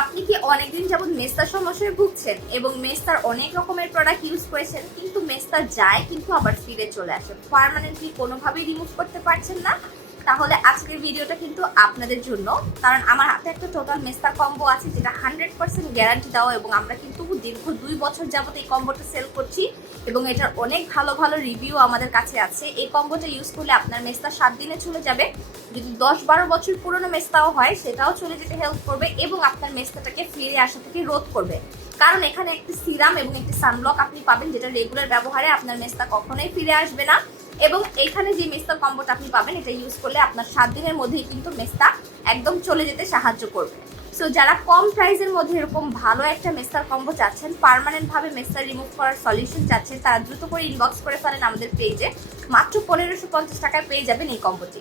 আপনি কি অনেকদিন যাবত মেস্তার সমস্যায় ভুগছেন এবং মেস্তার অনেক রকমের প্রোডাক্ট ইউজ করেছেন, কিন্তু মেস্তা যায় কিন্তু আবার ফিরে চলে আসে, পার্মানেন্টলি কোনোভাবেই রিমুভ করতে পারছেন না? তাহলে আজকের ভিডিওটা কিন্তু আপনাদের জন্য। কারণ আমার হাতে একটা টোটাল মেস্তার কম্বো আছে, যেটা 100% গ্যারান্টি দেওয়া, এবং আমরা কিন্তু দীর্ঘ 2 বছর যাবত এই কম্বোটা সেল করছি এবং এটার অনেক ভালো ভালো রিভিউ আমাদের কাছে আছে। এই কম্বোটা ইউজ করলে আপনার মেস্তা 7 দিনে চলে যাবে। যদি 10-12 বছর পুরনো মেস্তাও হয় সেটাও চলে যেতে হেল্প করবে এবং আপনার মেস্তাটাকে ফিরে আসা থেকে রোধ করবে। কারণ এখানে একটি সিরাম এবং একটি সানব্লক আপনি পাবেন, যেটা রেগুলার ব্যবহারে আপনার মেস্তা কখনোই ফিরে আসবে না। এবং এখানে যে মেস্তার কম্বোটা আপনি পাবেন, এটা ইউজ করলে আপনার 7 দিনের মধ্যেই কিন্তু মেস্তা একদম চলে যেতে সাহায্য করবে। সো যারা কম প্রাইসের মধ্যে এরকম ভালো একটা মেস্তার কম্বো চাচ্ছেন, পার্মানেন্ট ভাবে মেস্তা রিমুভ করার সলিউশন চাচ্ছেন, তারা দ্রুত করে ইনবক্স করে ফেলেন আমাদের পেজে। মাত্র 1550 টাকায় পেয়ে যাবেন এই কম্বোটি।